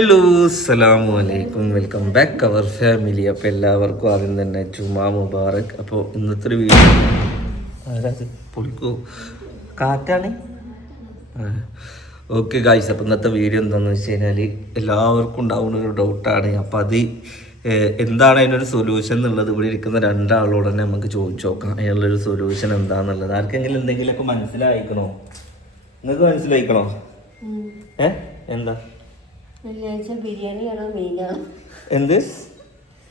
Hello അസ്സലാമു അലൈക്കും welcome back അവർ family അപ്പോൾ എല്ലാവർക്കും ആദ്യം തന്നെ ജുമാ മുബാറക്. അപ്പോൾ ഇന്നത്തെ ഒരു വീഡിയോ പൊളിക്കോ. കാറ്റാണ് ഓക്കെ ഗായ്സ് അപ്പോൾ ഇന്നത്തെ വീഡിയോ എന്താണെന്ന് വെച്ച് കഴിഞ്ഞാൽ എല്ലാവർക്കും ഉണ്ടാവുന്ന ഒരു ഡൗട്ടാണ് അപ്പോൾ അത് എന്താണ് അതിനൊരു സൊല്യൂഷൻ എന്നുള്ളത്? ഇവിടെ ഇരിക്കുന്ന രണ്ടാളോട് തന്നെ നമുക്ക് ചോദിച്ചു നോക്കാം. അതിനുള്ളൊരു സൊല്യൂഷൻ എന്താണെന്നുള്ളത് ആർക്കെങ്കിലും എന്തെങ്കിലുമൊക്കെ മനസ്സിലായിക്കണോ? നിങ്ങൾക്ക് മനസ്സിലായിക്കണോ? ഏ? എന്താ? വെള്ളിയാഴ്ച ബിരിയാണിയാണോ മീനാണോ എന്ത്?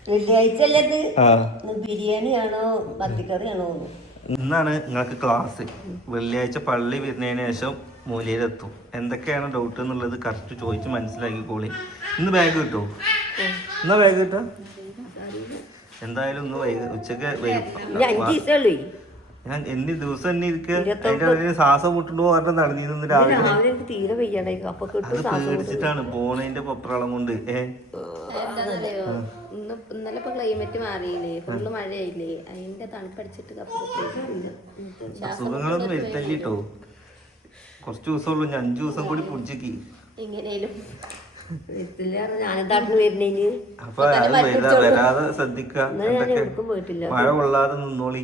വെള്ളിയാഴ്ച അല്ലേ ഇത് ആ. ഇന്ന് ബിരിയാണിയാണോ പത്തിക്കറിയാണോ ഇന്നാണ് നിങ്ങൾക്ക് ക്ലാസ് വെള്ളിയാഴ്ച പള്ളി വരുന്നതിന് ശേഷം മൂലയിലെത്തും. എന്തൊക്കെയാണ് ഡൗട്ട് എന്നുള്ളത് കറക്റ്റ് ചോദിച്ച് മനസ്സിലാക്കിക്കോളി. ഇന്ന് ബാഗ് കിട്ടുമോ എന്നാ ബാഗ് കിട്ടാ? എന്തായാലും ഇന്ന് വൈകി ഉച്ചയ്ക്ക് വരും ഞാൻ എന്നി ദിവസം തന്നെ ഇരിക്കുക അതിന്റെ ഇടയിൽ ശ്വാസം മുട്ടുണ്ടോ പറഞ്ഞ നടന്നിരുന്നു രാവിലെ. രാവിലെ എനിക്ക് തീരെ വയ്യാണ്ടായിരിക്കും അപ്പൊ അത് കിട്ടും മുട്ട്. പേടിച്ചിട്ടാണ് പോണതിന്റെ പപ്രാളം കൊണ്ട്. ഏ? ഇന്ന് ഇന്നലെ ഇപ്പൊ ക്ലൈമറ്റ് മാറിയില്ലേ? ഫുള്ള് മഴയായില്ലേ? അതിന്റെ തണുപ്പടിച്ചിട്ട് കപ്പ അസുഖങ്ങളൊന്നും വരുത്തല്ലിട്ടോ. കുറച്ച് ദിവസമുള്ളൂ ഞാൻ അഞ്ചു ദിവസം കൂടി പിടിച്ചേക്ക്. എങ്ങനെയാലും. വരത്തില്ല പറഞ്ഞ് ഞാനെന്താട്ടിന് അപ്പൊ അത് വരാ- വരാതെ ശ്രദ്ധിക്കുക ഇന്നലെ ഞാൻ എന്തൊക്കെ? എവിടേക്കും പോയിട്ടില്ല. മഴ കൊള്ളാതെ നിന്നോളി.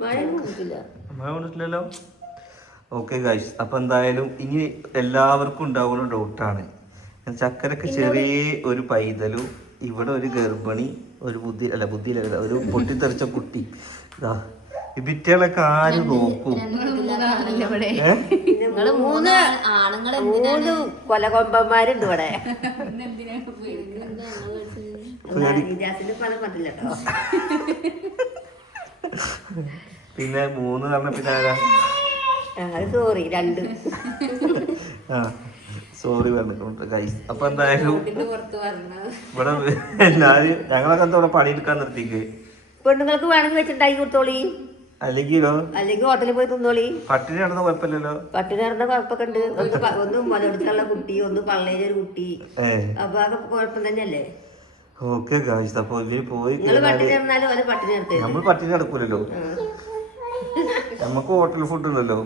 മഴ കൊണ്ടിട്ടില്ലല്ലോ? ഓക്കെ ഗൈസ് അപ്പൊ എന്തായാലും ഇനി എല്ലാവർക്കും ഉണ്ടാവുന്ന ഡൗട്ടാണ്. ചക്കരക്ക് ചെറിയ ഒരു പൈതലും ഇവിടെ ഒരു ഗർഭിണി ഒരു ബുദ്ധി അല്ല ബുദ്ധി അല്ല ഒരു പൊട്ടിത്തെറിച്ച കുട്ടി. ഇതാ ഈ ഭിത്തികളൊക്കെ ആര് നോക്കും? മൂന്ന് ആണുങ്ങൾ മൂന്ന് കൊലകൊമ്പന്മാരുണ്ട് ഇവിടെ. വിജാസിന്റെ പണം പറ്റില്ല കേട്ടോ പിന്നെ മൂന്ന് പറഞ്ഞ പിന്നെ ആരാ സോറി രണ്ട് ആ സോറി പറഞ്ഞിട്ടുണ്ട് ഗൈസ് അപ്പൊ എന്തായാലും ഇവിടെ എല്ലാരും ഞങ്ങളൊക്കെ എന്താ ഇവിടെ പണിയെടുക്കാൻ നിർത്തിക്ക് പെണ്ണുങ്ങൾക്ക് വേണമെങ്കിൽ വെച്ചിട്ടുണ്ടാക്കി കൊടുത്തോളി അല്ലെങ്കിലോ അല്ലെങ്കിൽ ഹോട്ടലിൽ പോയി തിന്നോളി പട്ടിണി നടന്ന കുഴപ്പമില്ലല്ലോ പട്ടിണി നടന്ന കുഴപ്പമൊക്കെ ഉണ്ട് ഒന്ന് ഒന്ന് മുലപിടിച്ചുള്ള കുട്ടി ഒന്ന് പള്ളയിലൊരു കുട്ടി അപ്പൊ അതൊക്കെ കുഴപ്പം തന്നെയല്ലേ ഓക്കെ ഗായ്സ് അപ്പൊ ഇവർ പോയി നമ്മൾ പട്ടിണി നടക്കൂലല്ലോ നമുക്ക് ഹോട്ടൽ ഫുഡ് ഉണ്ടല്ലോ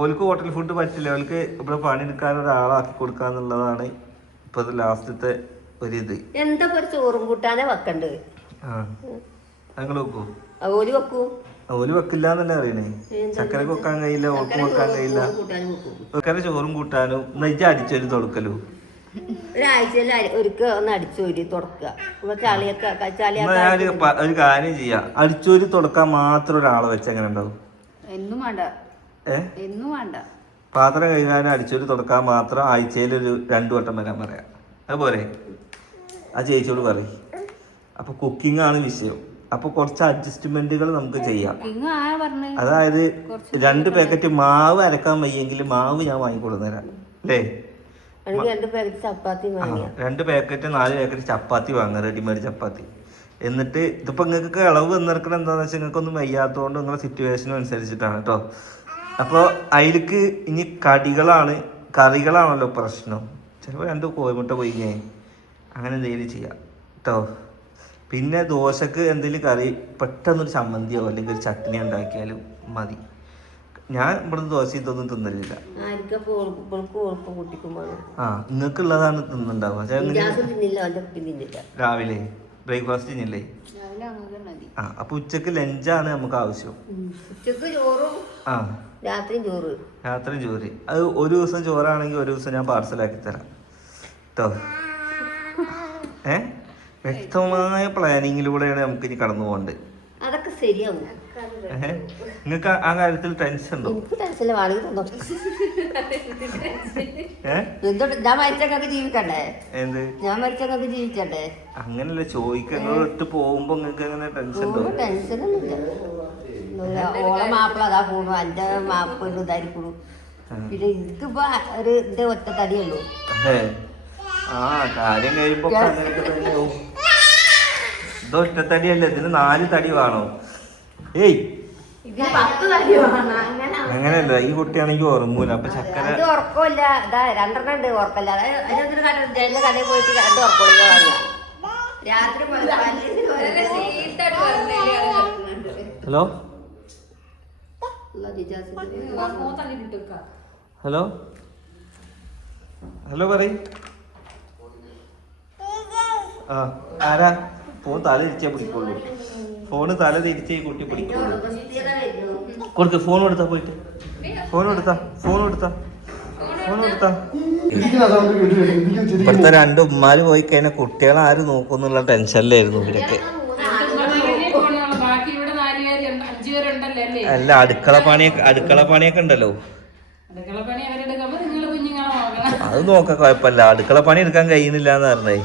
ഓൽക്ക് ഹോട്ടൽ ഫുഡ് പറ്റില്ല. ഓൽക്ക് ഇവിടെ പണിയെടുക്കാൻ ഒരാളാക്കി കൊടുക്കാന്നുള്ളതാണ് ഇപ്പൊ ലാസ്റ്റത്തെ ഒരിത്. എന്താ ഇപ്പൊ ഒരു ചോറും കൂട്ടാനേ വെക്കണ്ടത് ഞങ്ങൾ വെക്കൂ? ഓൽ വെക്കൂ. ഓൽ വെക്കില്ല എന്നല്ലേ അറിയണേ ചക്കരക്ക് വെക്കാൻ കഴിയില്ല ഓൾക്ക് വെക്കാൻ കഴിയില്ല. കൂട്ടാനും വെക്കും. വെക്കാൻ ചോറും കൂട്ടാനും നെജ്ജ അടിച്ചൊരു തുടക്കലും. ഒരാഴ്ചയിൽ ഒരിക്കൽ ഒന്ന് അടിച്ചോരി തുടക്കുക ചളിയൊക്കെ ചളിയൊക്കെ ഒരു കാര്യം ചെയ്യാം. അടിച്ചോരി തുടക്കാൻ മാത്രം ഒരാളെ വെച്ച് എങ്ങനെ ഉണ്ടാവും എന്നും വേണ്ട. എന്നും വേണ്ട. പാത്രം കഴിഞ്ഞാൽ അടിച്ചോരി തുടക്കാൻ മാത്രം ആഴ്ചയിൽ ഒരു രണ്ടു വട്ടം വരാൻ പറയാം. അതുപോലെ ആ ചേച്ചിയോട് പറയും. അപ്പൊ കുക്കിംഗ് ആണ് വിഷയം. അപ്പൊ കുറച്ച് അഡ്ജസ്റ്റ്മെന്റുകൾ നമുക്ക് ചെയ്യാം. ഇങ്ങ ആരാ പറഞ്ഞത് അതായത് രണ്ട് പാക്കറ്റ് മാവ് അരക്കാൻ വയ്യെങ്കിൽ മാവ് ഞാൻ വാങ്ങിക്കൊടുന്നേരാം. അല്ലേ? രണ്ട് പാക്കറ്റ് ചപ്പാത്തി വാങ്ങിയ. രണ്ട് പാക്കറ്റ് നാല് പാക്കറ്റ് ചപ്പാത്തി വാങ്ങുക റെഡിമെയ്ഡ് ചപ്പാത്തി. എന്നിട്ട് ഇതിപ്പോ നിങ്ങൾക്ക് ഇളവ് വന്നിറക്കണം എന്താണെന്ന് വെച്ചാൽ നിങ്ങൾക്കൊന്നും വയ്യാത്തതുകൊണ്ട് നിങ്ങളുടെ സിറ്റുവേഷനും അനുസരിച്ചിട്ടാണ് കേട്ടോ അപ്പോൾ അതിലേക്ക് ഇനി കടികളാണ് കറികളാണല്ലോ പ്രശ്നം. ചിലപ്പോൾ രണ്ട് കോഴിമുട്ട പൊയ്യേ അങ്ങനെ എന്തെങ്കിലും ചെയ്യാം കേട്ടോ പിന്നെ ദോശക്ക് എന്തെങ്കിലും കറി പെട്ടെന്നൊരു ചമ്മന്തിയോ അല്ലെങ്കിൽ ഒരു ചട്നി ഉണ്ടാക്കിയാലും മതി. ഞാൻ ഇവിടുന്ന് ദോശ ഇതൊന്നും തിന്നലില്ല. ആ നിങ്ങൾക്കുള്ളതാണ് തിന്നുണ്ടാവുക. തിന്നില്ല രാവിലെ ബ്രേക്ക്ഫാസ്റ്റ് ഇല്ലേ രാവിലെ അങ്ങനെ മതി. ആ അപ്പൊ ഉച്ചയ്ക്ക് ലഞ്ചാണ് നമുക്ക് ആവശ്യം. ഉച്ചയ്ക്ക് ചോറും ആ. ചോറ്. രാത്രി ചോറ്. അത് ഒരു ദിവസം ചോറാണെങ്കിൽ ഒരു ദിവസം ഞാൻ പാർസലാക്കി തരാം. കേട്ടോ ഏ? വ്യക്തമായ പ്ലാനിങ്ങിലൂടെയാണ് നമുക്ക് ഇനി കടന്നു പോകേണ്ടത് ശരിയാവും. നിങ്ങൾക്ക് ആ കാര്യത്തിൽ ടെൻഷൻ ഉണ്ടോ? എനിക്ക് ടെൻഷനില്ല വേണമെങ്കിൽ തന്നോ? ഏ? എന്തോട്ട് ഞാൻ മരിച്ചൊക്കെ ജീവിക്കണ്ടേ? എന്ത്? ഞാൻ ജീവിക്കണ്ടേ? അങ്ങനല്ല ഇട്ട് പോകുമ്പോ നിങ്ങൾക്ക് അങ്ങനെ ടെൻഷൻ ഉണ്ടോ ടെൻഷനൊന്നുമില്ല. ഓളെ മാപ്പിള അതാ കൂടും എന്റെ മാപ്പിള ഇതായിരിക്കുള്ളൂ പിന്നെ എനിക്കിപ്പോ ഒരു ഇതേ ഒറ്റ തടിയുള്ളൂ. ആ കാര്യം കഴിയുമ്പോ ഒക്കെ അങ്ങനെയൊക്കെ തന്നെയാവും. ഇത് തടിയല്ല? ഇതിന് നാല് തടി വേണോ? ഏയ്. അങ്ങനെയല്ല ഈ കുട്ടിയാണെങ്കിൽ ഉറങ്ങൂല. അപ്പൊ ചക്കര ഇത് ഉറക്കമില്ല. ഇതാ രണ്ടെണ്ണം ഉണ്ട് ഉറക്കല്ല അതായത് അതിനൊരു കടയിൽ പോയിട്ട് രണ്ട് ഉറക്കമില്ല വാങ്ങുക രാത്രി ഹലോ? ഹലോ? ഹലോ പറയ്. ആ ആരാ? ഫോൺ തല തിരിച്ചേ പിടിക്കുള്ളൂ. ഫോൺ തല തിരിച്ചേ കുട്ടി പിടിക്കുള്ളൂ. കൊടുക്ക് ഫോൺ എടുത്താ പോയിട്ട്. ഫോൺ എടുത്താ ഫോൺ എടുത്താ. ഫോൺ കൊടുത്താ ഇപ്പോഴത്തെ രണ്ട് ഉമ്മാര് പോയി കഴിഞ്ഞാൽ കുട്ടികളെ ആര് നോക്കുന്നുള്ള ടെൻഷനിലായിരുന്നു ഇവരൊക്കെ. അല്ല അടുക്കള പണി അടുക്കള പണിയൊക്കെ ഉണ്ടല്ലോ. അടുക്കള പണി അവരെടുക്കുമ്പോ നിങ്ങൾ കുഞ്ഞുങ്ങളെ നോക്കണം. അത് നോക്കാൻ കുഴപ്പമില്ല. അടുക്കള പണി എടുക്കാൻ കഴിയുന്നില്ല എന്ന് പറഞ്ഞേ.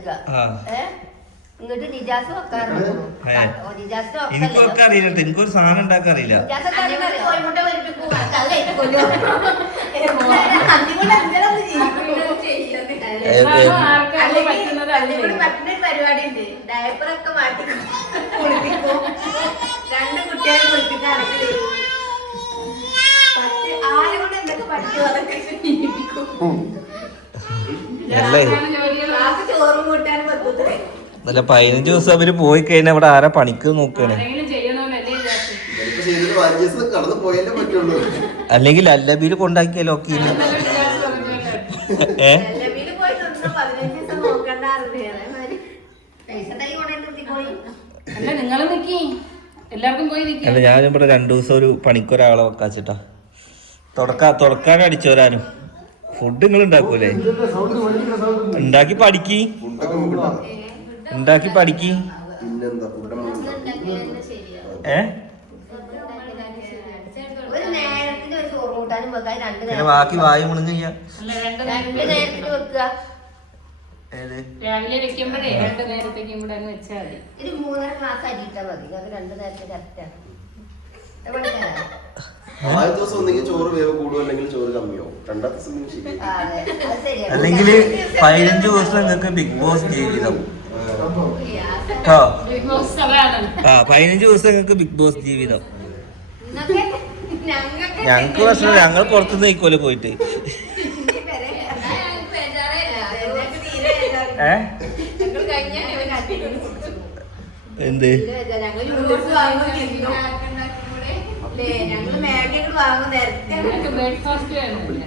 ബോധനരി വന്നേക്ക ആ. ഏ? ഇങ്ങോട്ട് നിജാസ് വെക്കാറുണ്ട്. നിജാസ് എനിക്കൊക്കെ അറിയില്ല എനിക്കൊരു സാധനം ഉണ്ടാക്കാൻ അറിയില്ല. പരിപാടിയുണ്ട് ഡയപ്പറൊക്കെ മാറ്റി കുളിപ്പിക്കും. രണ്ട് കുട്ടികളെ കുളിപ്പിക്കാറുണ്ട്. ആരും എന്തൊക്കെ പറ്റുമോ? അതൊക്കെ ചെയ്യിപ്പിക്കും അല്ലേ ജോലികൾ ആർക്ക് ചോറും വെക്കത്തില്ലേ പതിനഞ്ച് ദിവസം അവർ പോയി കഴിഞ്ഞാൽ ഇവിടെ ആരാ പണിക്ക് നോക്കണേ അല്ലെങ്കിൽ അല്ലബിയിൽ കൊണ്ടാക്കിയാലോ ഒക്കെ ഏ? അല്ല നിങ്ങൾ നിക്കി. എല്ലാവർക്കും പോയി നിക്കി. അല്ല ഞാൻ ഇവിടെ രണ്ടു ദിവസം ഒരു പണിക്കൊരാളെ വെക്കാച്ചിട്ടാ. തുടക്ക തുടക്കാൻ അടിച്ചോരാനും ഫുഡ് നിങ്ങൾ ഉണ്ടാക്കൂലേ? ഉണ്ടാക്കി പഠിക്കി. ഉണ്ടാക്കി പഠിക്കി. ഏ? പിന്നെ ബാക്കി വായു ഏത് രാവിലെ വെക്കുമ്പോഴേ രണ്ട് നേരത്തേക്കും കൂടെ വെച്ചാൽ മതി. ഒരു മൂന്നര ക്ലാസ് അരിയിട്ടാ മതി അത് രണ്ട് നേരത്തെ കറക്റ്റാണ് ആദ്യ ദിവസം ഒന്നെങ്കിൽ ചോറ് വേവ് കൂടും അല്ലെങ്കിൽ ചോറ് കമ്മിയോ? രണ്ടാമത്തെ ദിവസം അല്ലെങ്കിൽ പതിനഞ്ച് ദിവസം നിങ്ങൾക്ക് ബിഗ് ബോസ് ജീവിതം ആ. പതിനഞ്ച് ദിവസം നിങ്ങൾക്ക് ബിഗ് ബോസ് ജീവിതം ഞങ്ങൾക്ക് ഞങ്ങൾക്ക് പ്രശ്നം ഞങ്ങൾ പുറത്തുനിന്ന് നിൽക്കുമല്ലോ പോയിട്ട്. ഏ? എന്ത്? ഞങ്ങൾക്ക് ബ്രേക്ക്ഫാസ്റ്റ് വേണ്ടല്ലേ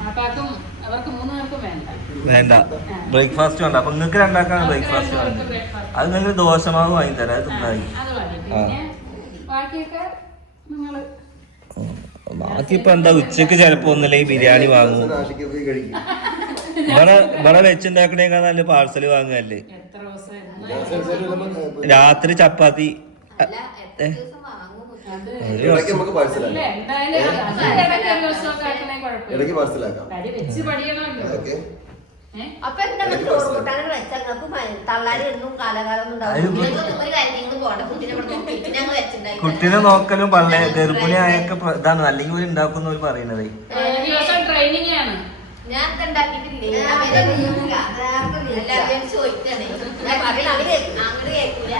പാപ്പാക്കും അവർക്ക് മൂന്ന് പേർക്കും വേണ്ട. വേണ്ട. ബ്രേക്ക്ഫാസ്റ്റ് വേണ്ട. അപ്പൊ നിങ്ങൾക്ക് രണ്ടാക്കാണ് ബ്രേക്ക്ഫാസ്റ്റ് വേണ്ട അത് നിങ്ങൾ ദോശമാവ് വാങ്ങി തരാം. അത് തിന്നായി അത് മതി പിന്നെ ബാക്കിയൊക്കെ നിങ്ങൾ ബാക്കി ഇപ്പൊ എന്താ? ഉച്ചയ്ക്ക് ചിലപ്പോ ഒന്നില്ലെങ്കിൽ ബിരിയാണി വാങ്ങും. ഇവിടെ ഇവിടെ വെച്ചുണ്ടാക്കണേക്കാൾ നല്ല പാർസൽ വാങ്ങുകയല്ലേ രാത്രി ചപ്പാത്തി. ഇടയ്ക്ക് നമുക്ക് പാഴ്സലാക്കാം ഇടയ്ക്ക് ഓക്കെ? അപ്പൊ എന്താ കൂട്ടാനും തള്ളാരി കാലകാലം നോക്കലും പള്ളേ ഗർഭിണിയായൊക്കെ ഇതാണ്. അല്ലെങ്കിൽ പറയണതേ. പതിനഞ്ച് ദിവസം ട്രെയിനിങ് ആണ് ഞാൻ ഉണ്ടാക്കിയിട്ടില്ലേ ഞാൻ. എല്ലാവരും ചോദിക്കാണേ പറയണ കേൾക്കൂല.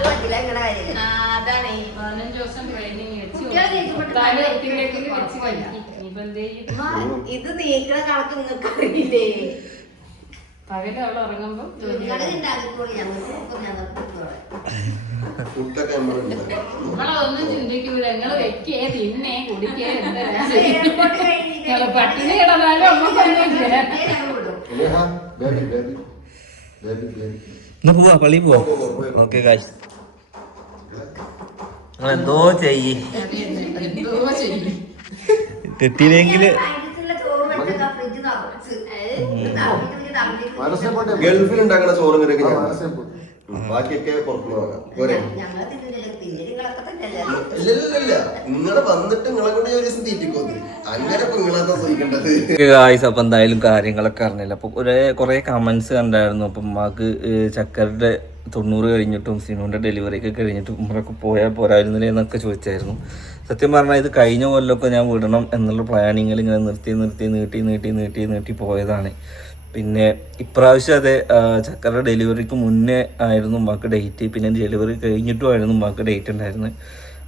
പറ്റില്ല ഇങ്ങനെ കാര്യം. അതാണ്? ഇത് നീക്കണ കണക്ക് നിങ്ങൾക്ക് അറിയില്ലേ പകൽ അവൾ ഉറങ്ങുമ്പോ ജോലി നിങ്ങൾ ഉണ്ടാക്കിക്കോളി ഞങ്ങൾക്ക് ഞങ്ങൾക്ക് ഇട്ടോളെ. ഫുഡൊക്കെ നമ്മൾ ഉണ്ടാക്കാം നമ്മളതൊന്നും ചിന്തിക്കൂല. നിങ്ങൾ വെക്കേ തിന്നേ കുടിക്കേ എന്താ പട്ടിണി കിടന്നാലും പോവാ പള്ളി പോവാ. ഓക്കെ കാശ് എന്തോ ചെയ്യ്. തമ്മിൽ ഗൾഫിൽ ഉണ്ടാക്കുന്ന ചോറും കറിയൊക്കെ ബാക്കിയൊക്കെ പുറത്തുനിന്ന് വാങ്ങാം. പോരെ. തന്നെയല്ലേ. നിങ്ങളെ വന്നിട്ട് നിങ്ങളെ കൊണ്ട് ഒരു ദിവസം തീറ്റിക്കോന്ന് അങ്ങനെ നിങ്ങളെന്താ ഗായ്സ് അപ്പം എന്തായാലും കാര്യങ്ങളൊക്കെ അറിഞ്ഞില്ല. അപ്പൊ കൊറേ കുറേ കമന്റ്സ് കണ്ടായിരുന്നു. അപ്പൊ മാക്ക് ചക്കരുടെ തൊണ്ണൂറ് കഴിഞ്ഞിട്ടും സിനുവിന്റെ ഡെലിവറി ഒക്കെ കഴിഞ്ഞിട്ടും ഉമ്മറൊക്കെ പോയാൽ പോരായിരുന്നില്ലേ എന്നൊക്കെ ചോദിച്ചായിരുന്നു. സത്യം പറഞ്ഞാൽ ഇത് കഴിഞ്ഞ കൊല്ലമൊക്കെ ഞാൻ വിടണം എന്നുള്ള പ്ലാനിങ്ങിൽ ഇങ്ങനെ നിർത്തി നിർത്തി നീട്ടി നീട്ടി നീട്ടി നീട്ടി പോയതാണ്. പിന്നെ ഇപ്രാവശ്യം അതെ ചക്കറുടെ ഡെലിവറിക്ക് മുന്നേ ആയിരുന്നു ഉമ്മാക്ക് ഡേറ്റ് പിന്നെ ഡെലിവറി കഴിഞ്ഞിട്ടും ആയിരുന്നു ഉമ്മാക്ക് ഡേറ്റ് ഉണ്ടായിരുന്നത്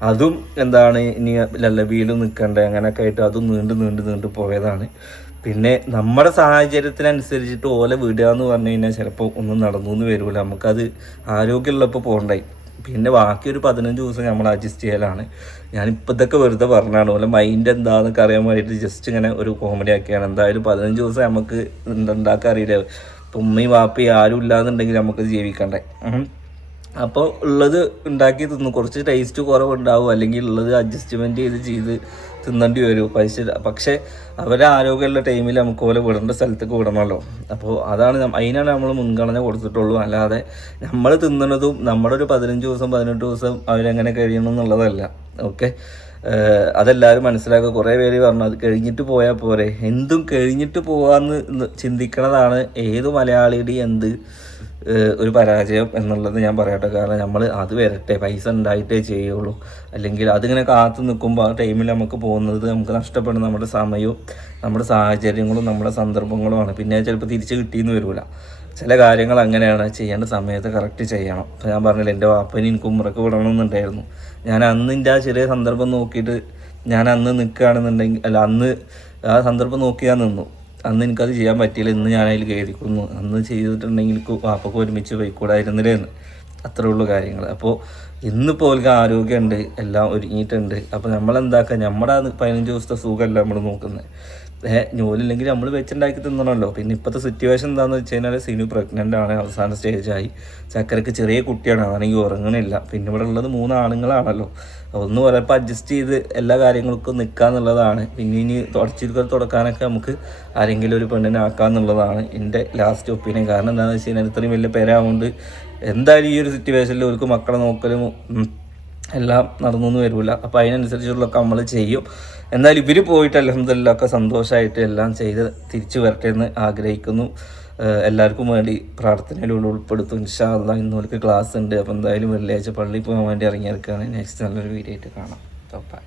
അതും എന്താണ് ഇനി ലല്ലബിയിൽ നിൽക്കണ്ടേ അങ്ങനെയൊക്കെ ആയിട്ട് അതും നീണ്ടു നീണ്ടു നീണ്ടു പോയതാണ്. പിന്നെ നമ്മുടെ സാഹചര്യത്തിനനുസരിച്ചിട്ട് ഓല വിടുക എന്ന് പറഞ്ഞു കഴിഞ്ഞാൽ ചിലപ്പോൾ ഒന്നും നടന്നു എന്ന് വരില്ല നമുക്കത് ആരോഗ്യമുള്ളപ്പോൾ പോകണ്ടായി പിന്നെ ബാക്കി ഒരു പതിനഞ്ച് ദിവസം നമ്മൾ അഡ്ജസ്റ്റ് ചെയ്യലാണ്. ഞാനിപ്പോൾ ഇതൊക്കെ വെറുതെ പറഞ്ഞാണ് പോലെ മൈൻഡ് എന്താണെന്നൊക്കെ അറിയാൻ വേണ്ടിയിട്ട് ജസ്റ്റ് ഇങ്ങനെ ഒരു കോമഡി ആക്കിയാണ്. എന്തായാലും പതിനഞ്ച് ദിവസം നമുക്ക് ഉണ്ടാക്കാൻ അറിയില്ല. ഇപ്പം ഉമ്മയും വാപ്പയും ആരും ഇല്ലാന്നുണ്ടെങ്കിൽ നമുക്ക് ജീവിക്കണ്ടേ. അപ്പോൾ ഉള്ളത് ഉണ്ടാക്കി തിന്നു. കുറച്ച് ടേസ്റ്റ് കുറവുണ്ടാവും. അല്ലെങ്കിൽ ഉള്ളത് അഡ്ജസ്റ്റ്മെന്റ് ചെയ്ത് ചെയ്ത് തിന്നേണ്ടി വരും. പൈസ പക്ഷേ അവരെ ആരോഗ്യമുള്ള ടൈമിൽ നമുക്ക് പോലെ വിടേണ്ട സ്ഥലത്തേക്ക് വിടണമല്ലോ അപ്പോൾ അതാണ് അതിനാണ് നമ്മൾ മുൻഗണന കൊടുത്തിട്ടുള്ളൂ. അല്ലാതെ നമ്മൾ തിന്നണതും നമ്മുടെ ഒരു പതിനഞ്ച് ദിവസം പതിനെട്ട് ദിവസം അവരെങ്ങനെ കഴിയണം എന്നുള്ളതല്ല. ഓക്കെ അതെല്ലാവരും മനസ്സിലാക്കുക. കുറേ പേര് പറഞ്ഞു അത് കഴിഞ്ഞിട്ട് പോയാൽ പോരെ. എന്തും കഴിഞ്ഞിട്ട് പോകാമെന്ന് ന്ന് ചിന്തിക്കണതാണ് ഏത് മലയാളിയുടെയും എന്ത് ഒരു പരാജയം എന്നുള്ളത് ഞാൻ പറയട്ടെ. കാരണം നമ്മൾ അത് വരട്ടെ. പൈസ ഉണ്ടായിട്ടേ ചെയ്യുള്ളൂ. അല്ലെങ്കിൽ അതിങ്ങനെ കാത്തു നിൽക്കുമ്പോൾ ആ ടൈമിൽ നമുക്ക് പോകുന്നത് നമുക്ക് നഷ്ടപ്പെടുന്ന നമ്മുടെ സമയവും നമ്മുടെ സാഹചര്യങ്ങളും നമ്മുടെ സന്ദർഭങ്ങളുമാണ്. പിന്നെ ചിലപ്പോൾ തിരിച്ച് കിട്ടിയെന്ന് വരില്ല ചില കാര്യങ്ങൾ അങ്ങനെയാണ് ചെയ്യേണ്ട സമയത്ത് കറക്റ്റ് ചെയ്യണം. അപ്പോൾ ഞാൻ പറഞ്ഞില്ല എന്റെ വാപ്പന് എനിക്ക് ഉമ്മറക്ക് വിടണമെന്നുണ്ടായിരുന്നു. ഞാൻ അന്ന് എന്റെ ആ ചെറിയ സന്ദർഭം നോക്കിയിട്ട് ഞാൻ അന്ന് നിൽക്കുകയാണെന്നുണ്ടെങ്കിൽ അല്ല അന്ന് ആ സന്ദർഭം നോക്കി ഞാൻ നിന്നു. അന്ന് എനിക്കത് ചെയ്യാൻ പറ്റിയില്ല ഇന്ന് ഞാൻ അതിൽ കയറിക്കുന്നു അന്ന് ചെയ്തിട്ടുണ്ടെങ്കിൽ വാപ്പക്ക് ഒരുമിച്ച് പോയിക്കൂടായിരുന്നില്ലേ എന്ന് അത്രേ ഉള്ളൂ കാര്യങ്ങൾ. അപ്പോൾ ഇന്നിപ്പോൾ അവർക്ക് ആരോഗ്യമുണ്ട് എല്ലാം ഒരുങ്ങിയിട്ടുണ്ട്. അപ്പോൾ നമ്മളെന്താക്കുക നമ്മുടെ പതിനഞ്ച് ദിവസത്തെ സുഖമല്ല നമ്മൾ നോക്കുന്നത് ഏഹ് ജോലിയില്ലെങ്കിൽ നമ്മൾ വെച്ചുണ്ടാക്കി തിന്നണമല്ലോ പിന്നെ ഇപ്പോഴത്തെ സിറ്റുവേഷൻ എന്താണെന്ന് വെച്ച് കഴിഞ്ഞാൽ സിനു പ്രഗ്നന്റ് ആണ്. അവസാന സ്റ്റേജായി ചക്കരക്ക് ചെറിയ കുട്ടിയാണ്. അതാണെങ്കിൽ ഉറങ്ങണില്ല. പിന്നെ ഇവിടെ ഉള്ളത് മൂന്ന് ആണുങ്ങളാണല്ലോ ഒന്ന് പറയുമ്പോൾ അഡ്ജസ്റ്റ് ചെയ്ത് എല്ലാ കാര്യങ്ങൾക്കും നിൽക്കുക എന്നുള്ളതാണ് പിന്നെ ഇനി തുടച്ചിരിക്കൽ തുടക്കാനൊക്കെ നമുക്ക് ആരെങ്കിലും ഒരു പെണ്ണിനെ ആക്കാന്നുള്ളതാണ് എന്റെ ലാസ്റ്റ് ഒപ്പീനിയൻ കാരണം എന്താണെന്ന് വെച്ച് കഴിഞ്ഞാൽ ഇത്രയും വലിയ പേരാകൊണ്ട് എന്തായാലും ഈ ഒരു സിറ്റുവേഷനിൽ അവർക്ക് മക്കളെ നോക്കലും എല്ലാം നടന്നൊന്നും വരില്ല. അപ്പോൾ അതിനനുസരിച്ചുള്ളതൊക്കെ നമ്മൾ ചെയ്യും. എന്തായാലും ഇവർ പോയിട്ട് അലഹമ്മദില്ല ഒക്കെ സന്തോഷമായിട്ട് എല്ലാം ചെയ്ത് തിരിച്ചു വരട്ടെ എന്ന് ആഗ്രഹിക്കുന്നു. എല്ലാവർക്കും വേണ്ടി പ്രാർത്ഥനയിലൂടെ ഉൾപ്പെടുത്തും. ഇൻഷാല്ല ഇന്നോർക്ക് ക്ലാസ് ഉണ്ട് അപ്പോൾ എന്തായാലും വെള്ളിയാഴ്ച പള്ളിയിൽ പോകാൻ വേണ്ടി ഇറങ്ങിയിരിക്കുകയാണ്. നെക്സ്റ്റ് നല്ലൊരു വീഡിയോ ആയിട്ട് കാണാം. ബൈ